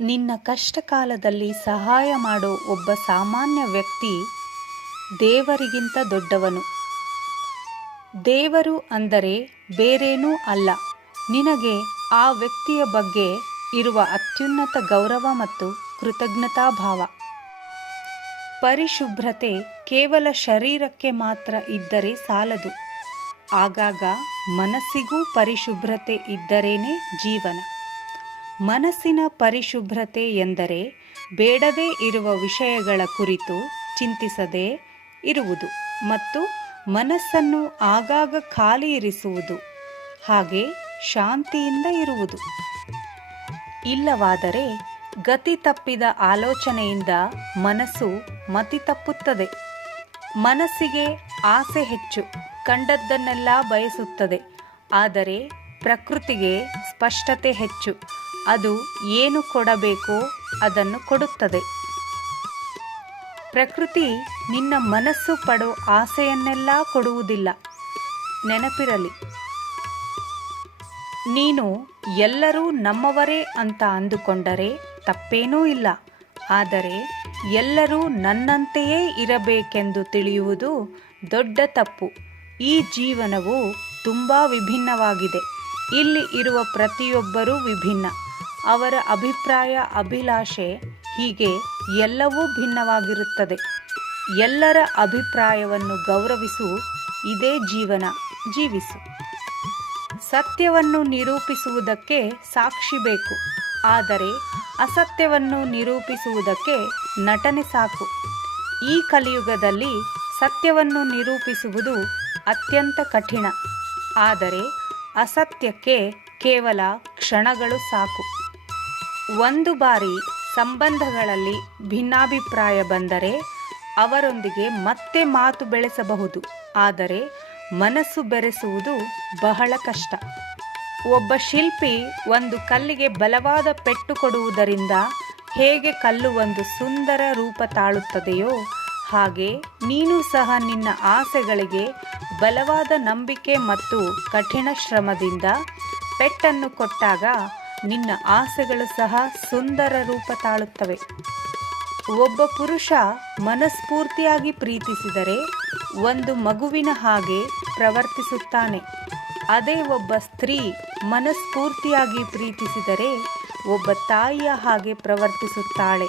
ನಿನ್ನ ಕಷ್ಟಕಾಲದಲ್ಲಿ ಸಹಾಯ ಮಾಡೋ ಒಬ್ಬ ಸಾಮಾನ್ಯ ವ್ಯಕ್ತಿ ದೇವರಿಗಿಂತ ದೊಡ್ಡವನು. ದೇವರು ಅಂದರೆ ಬೇರೇನೂ ಅಲ್ಲ, ನಿನಗೆ ಆ ವ್ಯಕ್ತಿಯ ಬಗ್ಗೆ ಇರುವ ಅತ್ಯುನ್ನತ ಗೌರವ ಮತ್ತು ಕೃತಜ್ಞತಾಭಾವ. ಪರಿಶುಭ್ರತೆ ಕೇವಲ ಶರೀರಕ್ಕೆ ಮಾತ್ರ ಇದ್ದರೆ ಸಾಲದು, ಆಗಾಗ ಮನಸ್ಸಿಗೂ ಪರಿಶುಭ್ರತೆ ಇದ್ದರೇನೆ ಜೀವನ. ಮನಸ್ಸಿನ ಪರಿಶುಭ್ರತೆ ಎಂದರೆ ಬೇಡದೇ ಇರುವ ವಿಷಯಗಳ ಕುರಿತು ಚಿಂತಿಸದೇ ಇರುವುದು ಮತ್ತು ಮನಸ್ಸನ್ನು ಆಗಾಗ ಖಾಲಿ ಇರಿಸುವುದು, ಹಾಗೆ ಶಾಂತಿಯಿಂದ ಇರುವುದು. ಇಲ್ಲವಾದರೆ ಗತಿ ತಪ್ಪಿದ ಆಲೋಚನೆಯಿಂದ ಮನಸ್ಸು ಮತಿ ತಪ್ಪುತ್ತದೆ. ಮನಸ್ಸಿಗೆ ಆಸೆ ಹೆಚ್ಚು, ಕಂಡದ್ದನ್ನೆಲ್ಲ ಬಯಸುತ್ತದೆ. ಆದರೆ ಪ್ರಕೃತಿಗೆ ಸ್ಪಷ್ಟತೆ ಹೆಚ್ಚು, ಅದು ಏನು ಕೊಡಬೇಕೋ ಅದನ್ನು ಕೊಡುತ್ತದೆ. ಪ್ರಕೃತಿ ನಿನ್ನ ಮನಸ್ಸು ಪಡೋ ಆಸೆಯನ್ನೆಲ್ಲ ಕೊಡುವುದಿಲ್ಲ, ನೆನಪಿರಲಿ. ನೀನು ಎಲ್ಲರೂ ನಮ್ಮವರೇ ಅಂತ ಅಂದುಕೊಂಡರೆ ತಪ್ಪೇನೂ ಇಲ್ಲ. ಆದರೆ ಎಲ್ಲರೂ ನನ್ನಂತೆಯೇ ಇರಬೇಕೆಂದು ತಿಳಿಯುವುದು ದೊಡ್ಡ ತಪ್ಪು. ಈ ಜೀವನವು ತುಂಬ ವಿಭಿನ್ನವಾಗಿದೆ. ಇಲ್ಲಿ ಇರುವ ಪ್ರತಿಯೊಬ್ಬರೂ ವಿಭಿನ್ನ. ಅವರ ಅಭಿಪ್ರಾಯ, ಅಭಿಲಾಷೆ, ಹೀಗೆ ಎಲ್ಲವೂ ಭಿನ್ನವಾಗಿರುತ್ತದೆ. ಎಲ್ಲರ ಅಭಿಪ್ರಾಯವನ್ನು ಗೌರವಿಸು. ಇದೇ ಜೀವನ, ಜೀವಿಸು. ಸತ್ಯವನ್ನು ನಿರೂಪಿಸುವುದಕ್ಕೆ ಸಾಕ್ಷಿ ಬೇಕು, ಆದರೆ ಅಸತ್ಯವನ್ನು ನಿರೂಪಿಸುವುದಕ್ಕೆ ನಟನೆ ಸಾಕು. ಈ ಕಲಿಯುಗದಲ್ಲಿ ಸತ್ಯವನ್ನು ನಿರೂಪಿಸುವುದು ಅತ್ಯಂತ ಕಠಿಣ, ಆದರೆ ಅಸತ್ಯಕ್ಕೆ ಕೇವಲ ಕ್ಷಣಗಳು ಸಾಕು. ಒಂದು ಬಾರಿ ಸಂಬಂಧಗಳಲ್ಲಿ ಭಿನ್ನಾಭಿಪ್ರಾಯ ಬಂದರೆ ಅವರೊಂದಿಗೆ ಮತ್ತೆ ಮಾತು ಬೆಳೆಸಬಹುದು, ಆದರೆ ಮನಸ್ಸು ಬೆರೆಸುವುದು ಬಹಳ ಕಷ್ಟ. ಒಬ್ಬ ಶಿಲ್ಪಿ ಒಂದು ಕಲ್ಲಿಗೆ ಬಲವಾದ ಪೆಟ್ಟು ಕೊಡುವುದರಿಂದ ಹೇಗೆ ಕಲ್ಲು ಒಂದು ಸುಂದರ ರೂಪ ತಾಳುತ್ತದೆಯೋ, ಹಾಗೆ ನೀನು ಸಹ ನಿನ್ನ ಆಸೆಗಳಿಗೆ ಬಲವಾದ ನಂಬಿಕೆ ಮತ್ತು ಕಠಿಣ ಶ್ರಮದಿಂದ ಪೆಟ್ಟನ್ನು ಕೊಟ್ಟಾಗ ನಿನ್ನ ಆಸೆಗಳು ಸಹ ಸುಂದರ ರೂಪ ತಾಳುತ್ತವೆ. ಒಬ್ಬ ಪುರುಷ ಮನಸ್ಫೂರ್ತಿಯಾಗಿ ಪ್ರೀತಿಸಿದರೆ ಒಂದು ಮಗುವಿನ ಹಾಗೆ ಪ್ರವರ್ತಿಸುತ್ತಾನೆ. ಅದೇ ಒಬ್ಬ ಸ್ತ್ರೀ ಮನಸ್ಫೂರ್ತಿಯಾಗಿ ಪ್ರೀತಿಸಿದರೆ ಒಬ್ಬ ತಾಯಿಯ ಹಾಗೆ ಪ್ರವರ್ತಿಸುತ್ತಾಳೆ.